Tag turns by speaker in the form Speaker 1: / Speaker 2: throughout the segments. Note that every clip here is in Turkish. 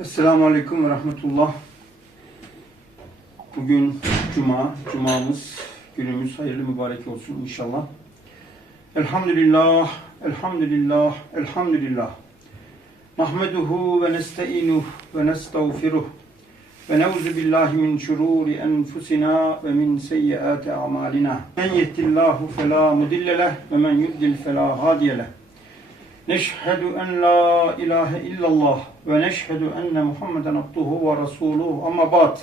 Speaker 1: Esselamu Aleyküm ve Rahmetullah. Bugün Cuma, Cumamız, günümüz hayırlı mübarek olsun inşallah. Elhamdülillah, elhamdülillah, elhamdülillah. Nahmeduhu ve nestainuh ve nestağfiruh ve neuzu billahi min şururi enfusina ve min seyyiati amalina. Men yehdillahu fela mudille leh ve men yudlil fela hadiye leh. نشهد أن لا إله إلا الله ونشهد أن محمدا عبده ورسوله أما بعد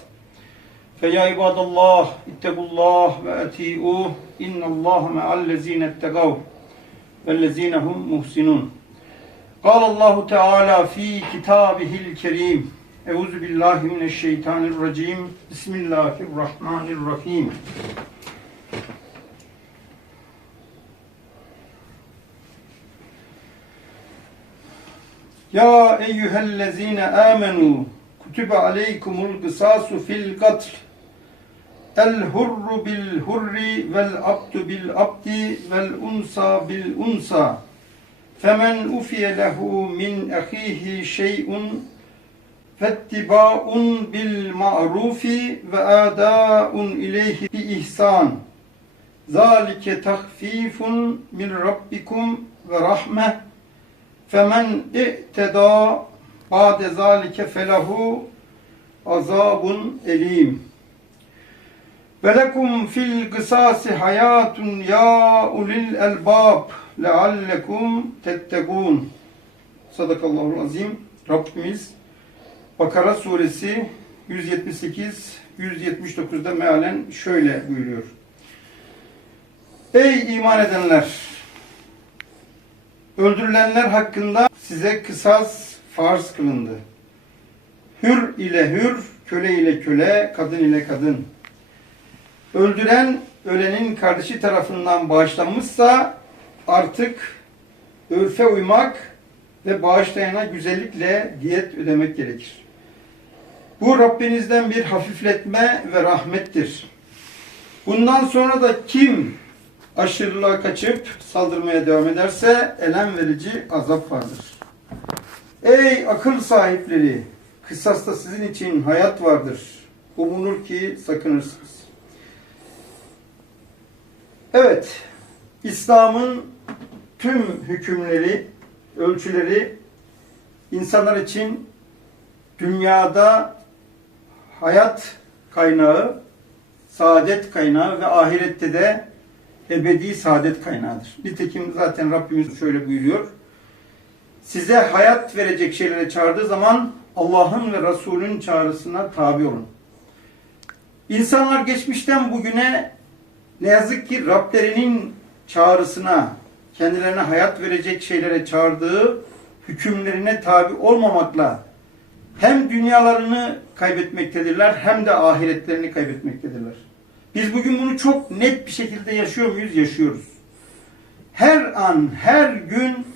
Speaker 1: فيا عباد الله اتقوا الله وأتيئوه إن الله مع الذين اتقوا والذين هم محسنون قال الله تعالى في كتابه الكريم أعوذ بالله من الشيطان الرجيم بسم الله الرحمن الرحيم يا أيها الذين آمنوا كتب عليكم القصاص في القتل. الهر بالهر والعبد بالعبد والأنسى بالأنسى فمن أفي له من أخيه شيء فاتباء بالمعروف وآداء إليه بإحسان. ذلك تخفيف من ربكم ورحمة. Femen i'teda ba'de zalike felehu azabun elim. Ve lekum fil kısasi hayatun ya ulil elbab leallekum tettegûn. Sadakallahu azim. Rabbimiz Bakara suresi 178 179'da mealen şöyle buyuruyor. Ey iman edenler! Öldürülenler hakkında size kısas farz kılındı. Hür ile hür, köle ile köle, kadın ile kadın. Öldüren ölenin kardeşi tarafından bağışlanmışsa artık örfe uymak ve bağışlayana güzellikle diyet ödemek gerekir. Bu Rabbinizden bir hafifletme ve rahmettir. Bundan sonra da kim aşırılığa kaçıp saldırmaya devam ederse elem verici azap vardır. Ey akıl sahipleri! Kısasta sizin için hayat vardır. Umulur ki sakınırsınız. Evet, İslam'ın tüm hükümleri, ölçüleri insanlar için dünyada hayat kaynağı, saadet kaynağı ve ahirette de ebedi saadet kaynağıdır. Nitekim zaten Rabbimiz şöyle buyuruyor. Size hayat verecek şeylere çağırdığı zaman Allah'ın ve Resul'ün çağrısına tabi olun. İnsanlar geçmişten bugüne ne yazık ki Rablerinin çağrısına, kendilerine hayat verecek şeylere çağırdığı hükümlerine tabi olmamakla hem dünyalarını kaybetmektedirler hem de ahiretlerini kaybetmektedirler. Biz bugün bunu çok net bir şekilde yaşıyor muyuz? Yaşıyoruz. Her an, her gün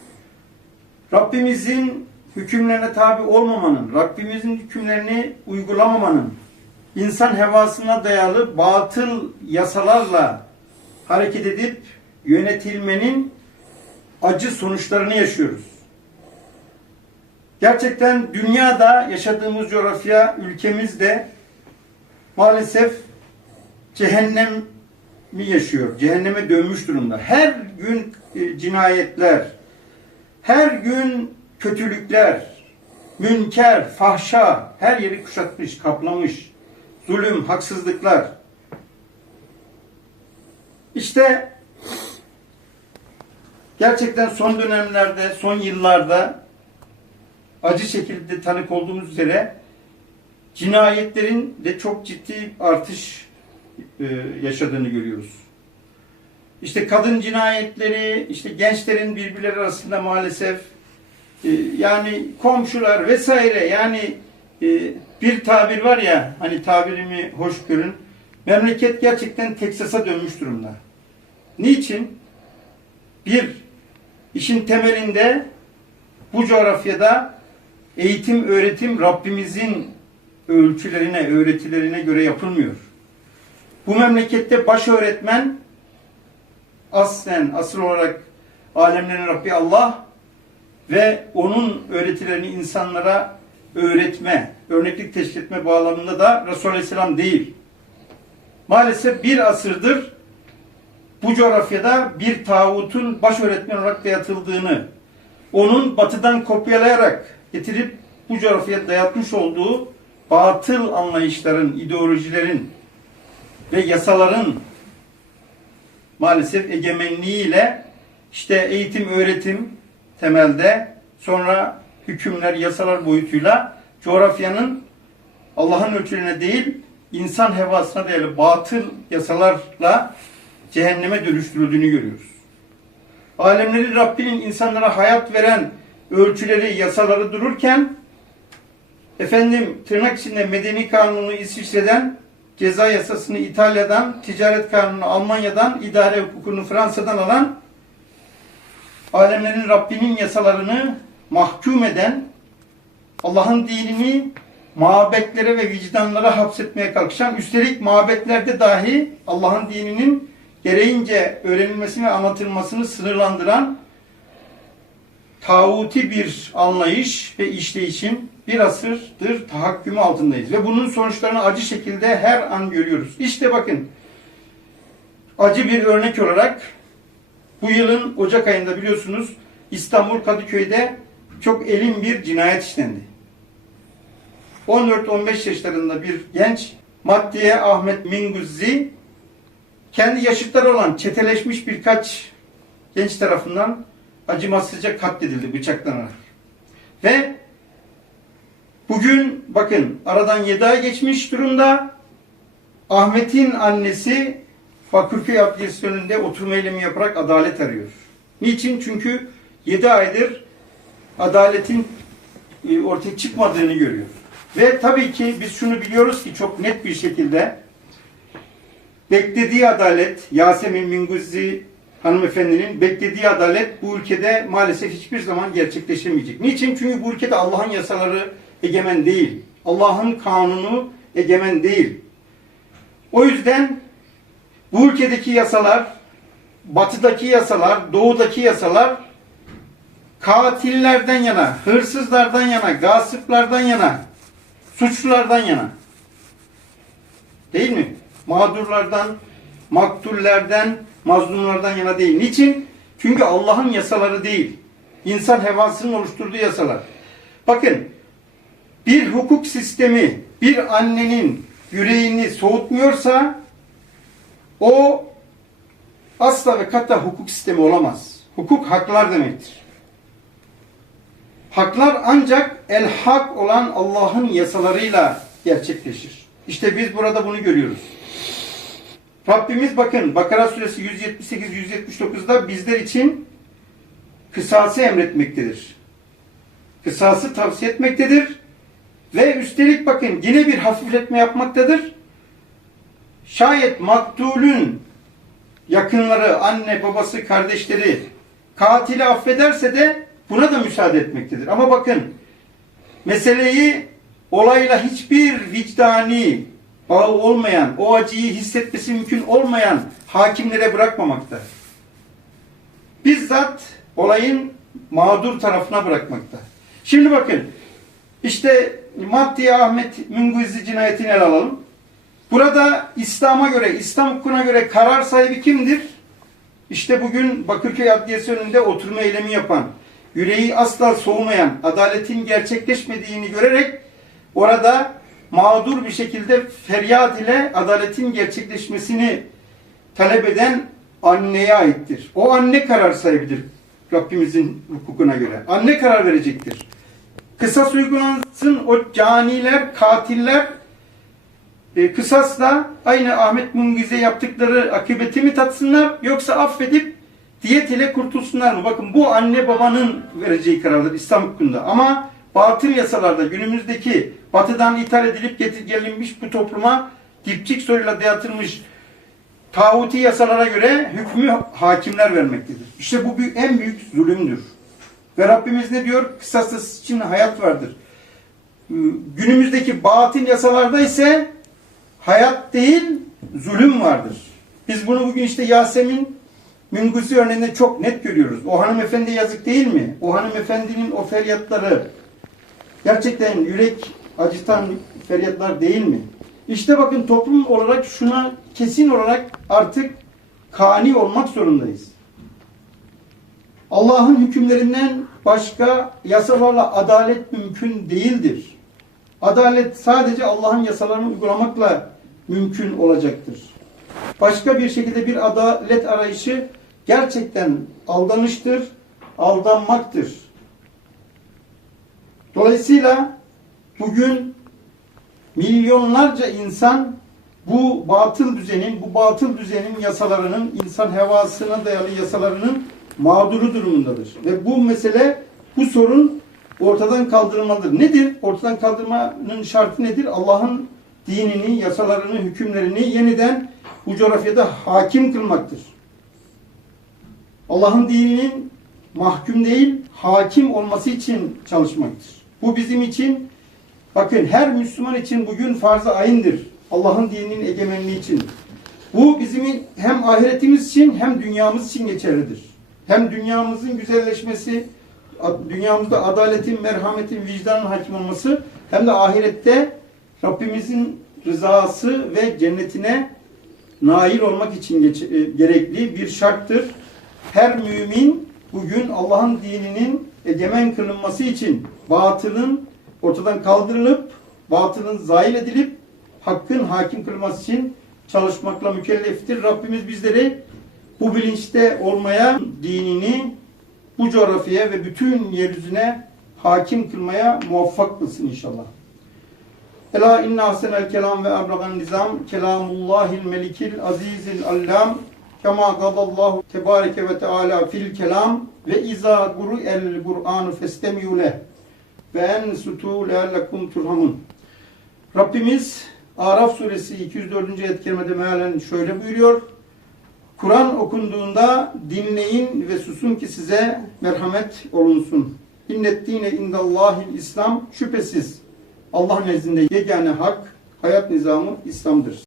Speaker 1: Rabbimizin hükümlerine tabi olmamanın, Rabbimizin hükümlerini uygulamamanın, insan hevasına dayalı batıl yasalarla hareket edip yönetilmenin acı sonuçlarını yaşıyoruz. Gerçekten dünyada yaşadığımız coğrafya, ülkemizde maalesef cehennem mi yaşıyor? Cehenneme dönmüş durumda. Her gün e, cinayetler, her gün kötülükler, münker, fahşa her yeri kuşatmış, kaplamış. Zulüm, haksızlıklar. İşte gerçekten son dönemlerde, son yıllarda acı şekilde tanık olduğumuz üzere cinayetlerin de çok ciddi artış yaşadığını görüyoruz. İşte kadın cinayetleri, işte gençlerin birbirleri arasında maalesef e, yani komşular vesaire yani e, bir tabir var ya hani tabirimi hoş görün. Memleket gerçekten Teksas'a dönmüş durumda. Niçin? Bir, işin temelinde bu coğrafyada eğitim, öğretim Rabbimizin ölçülerine, öğretilerine göre yapılmıyor. Bu memlekette baş öğretmen aslen, asıl olarak alemlerin Rabbi Allah ve onun öğretilerini insanlara öğretme, örneklik teşkil etme bağlamında da Resulü Aleyhisselam değil. Maalesef bir asırdır bu coğrafyada bir tağutun baş öğretmen olarak dayatıldığını, onun batıdan kopyalayarak getirip bu coğrafyaya dayatmış olduğu batıl anlayışların, ideolojilerin ve yasaların maalesef egemenliğiyle işte eğitim, öğretim temelde sonra hükümler, yasalar boyutuyla coğrafyanın Allah'ın ölçülerine değil insan hevasına dayalı batıl yasalarla cehenneme dönüştürüldüğünü görüyoruz. Alemlerin Rabbinin insanlara hayat veren ölçüleri, yasaları dururken efendim tırnak içinde medeni kanunu İsviçre'den, ceza yasasını İtalya'dan, ticaret kanunu Almanya'dan, idare hukukunu Fransa'dan alan alemlerin Rabbinin yasalarını mahkum eden, Allah'ın dinini mabetlere ve vicdanlara hapsetmeye kalkışan, üstelik mabetlerde dahi Allah'ın dininin gereğince öğrenilmesini ve anlatılmasını sınırlandıran tağuti bir anlayış ve işleyişin bir asırdır tahakkümü altındayız. Ve bunun sonuçlarını acı şekilde her an görüyoruz. İşte bakın acı bir örnek olarak bu yılın Ocak ayında biliyorsunuz İstanbul Kadıköy'de çok elin bir cinayet işlendi. 14-15 yaşlarında bir genç Maddiye Ahmet Minguzzi kendi yaşıtları olan çeteleşmiş birkaç genç tarafından acımasızca katledildi bıçaklanarak. Ve bugün bakın aradan 7 ay geçmiş durumda Ahmet'in annesi Bakırköy Adliyesi önünde oturma eylemi yaparak adalet arıyor. Niçin? Çünkü 7 aydır adaletin e, ortaya çıkmadığını görüyor. Ve tabii ki biz şunu biliyoruz ki çok net bir şekilde beklediği adalet, Yasemin Minguzzi hanımefendinin beklediği adalet bu ülkede maalesef hiçbir zaman gerçekleşemeyecek. Niçin? Çünkü bu ülkede Allah'ın yasaları egemen değil. Allah'ın kanunu egemen değil. O yüzden bu ülkedeki yasalar, batıdaki yasalar, doğudaki yasalar katillerden yana, hırsızlardan yana, gasıplardan yana, suçlulardan yana. Değil mi? Mağdurlardan, maktullerden, mazlumlardan yana değil. Niçin? Çünkü Allah'ın yasaları değil. İnsan hevasının oluşturduğu yasalar. Bakın, bir hukuk sistemi bir annenin yüreğini soğutmuyorsa o asla ve kata hukuk sistemi olamaz. Hukuk haklar demektir. Haklar ancak el hak olan Allah'ın yasalarıyla gerçekleşir. İşte biz burada bunu görüyoruz. Rabbimiz bakın Bakara suresi 178-179'da bizler için kısası emretmektedir. Kısası tavsiye etmektedir. Ve üstelik bakın yine bir hafifletme yapmaktadır. Şayet maktulün yakınları, anne, babası, kardeşleri katili affederse de buna da müsaade etmektedir. Ama bakın meseleyi olayla hiçbir vicdani bağı olmayan, o acıyı hissetmesi mümkün olmayan hakimlere bırakmamakta. Bizzat olayın mağdur tarafına bırakmakta. Şimdi bakın, işte Maddi Ahmet Münguzi cinayetini ele alalım. Burada İslam'a göre, İslam hukukuna göre karar sahibi kimdir? İşte bugün Bakırköy Adliyesi önünde oturma eylemi yapan, yüreği asla soğumayan, adaletin gerçekleşmediğini görerek orada mağdur bir şekilde feryat ile adaletin gerçekleşmesini talep eden anneye aittir. O anne karar sahibidir Rabbimizin hukukuna göre. Anne karar verecektir. Kısas uygulansın o caniler, katiller e, kısasla aynı Ahmet Mungize yaptıkları akıbeti mi tatsınlar yoksa affedip diyet ile kurtulsunlar mı? Bakın bu anne babanın vereceği karardır İslam hukukunda. Ama batıl yasalarda günümüzdeki batıdan ithal edilip getir gelinmiş bu topluma dipçik soruyla dayatılmış tağuti yasalara göre hükmü hakimler vermektedir. İşte bu en büyük zulümdür. Ve Rabbimiz ne diyor? Kısas için hayat vardır. Günümüzdeki batıl yasalarda ise hayat değil zulüm vardır. Biz bunu bugün işte Yasemin Müngusi örneğinde çok net görüyoruz. O hanımefendi yazık değil mi? O hanımefendinin o feryatları, Gerçekten yürek acıtan feryatlar değil mi? İşte bakın toplum olarak şuna kesin olarak artık kani olmak zorundayız. Allah'ın hükümlerinden başka yasalarla adalet mümkün değildir. Adalet sadece Allah'ın yasalarını uygulamakla mümkün olacaktır. Başka bir şekilde bir adalet arayışı gerçekten aldanıştır, aldanmaktır. Dolayısıyla bugün milyonlarca insan bu batıl düzenin, bu batıl düzenin yasalarının, insan hevasına dayalı yasalarının mağduru durumundadır. Ve bu mesele, bu sorun ortadan kaldırılmalıdır. Nedir? Ortadan kaldırmanın şartı nedir? Allah'ın dinini, yasalarını, hükümlerini yeniden bu coğrafyada hakim kılmaktır. Allah'ın dininin mahkum değil, hakim olması için çalışmaktır. Bu bizim için, bakın her Müslüman için bugün farz-ı ayındır. Allah'ın dininin egemenliği için. Bu bizim hem ahiretimiz için hem dünyamız için geçerlidir. Hem dünyamızın güzelleşmesi, dünyamızda adaletin, merhametin, vicdanın hakim olması hem de ahirette Rabbimizin rızası ve cennetine nail olmak için e, gerekli bir şarttır. Her mümin bugün Allah'ın dininin egemen kılınması için batılın ortadan kaldırılıp, batılın zail edilip, hakkın hakim kılınması için çalışmakla mükelleftir. Rabbimiz bizleri bu bilinçte olmaya, dinini bu coğrafyaya ve bütün yeryüzüne hakim kılmaya muvaffak kılsın inşallah. Ela inna ahsenel kelam ve eblagan nizam kelamullahil melikil azizil allam kema gadallahu tebareke ve teala fil kelam ve iza guru el Kur'anu festemiyu leh ve ensutu leallekum turhamun. Rabbimiz Araf suresi 204. ayet-i kerimede mealen şöyle buyuruyor. Kur'an okunduğunda dinleyin ve susun ki size merhamet olunsun. İnnet dine indallahil İslam şüphesiz Allah nezdinde yegane hak, hayat nizamı İslam'dır.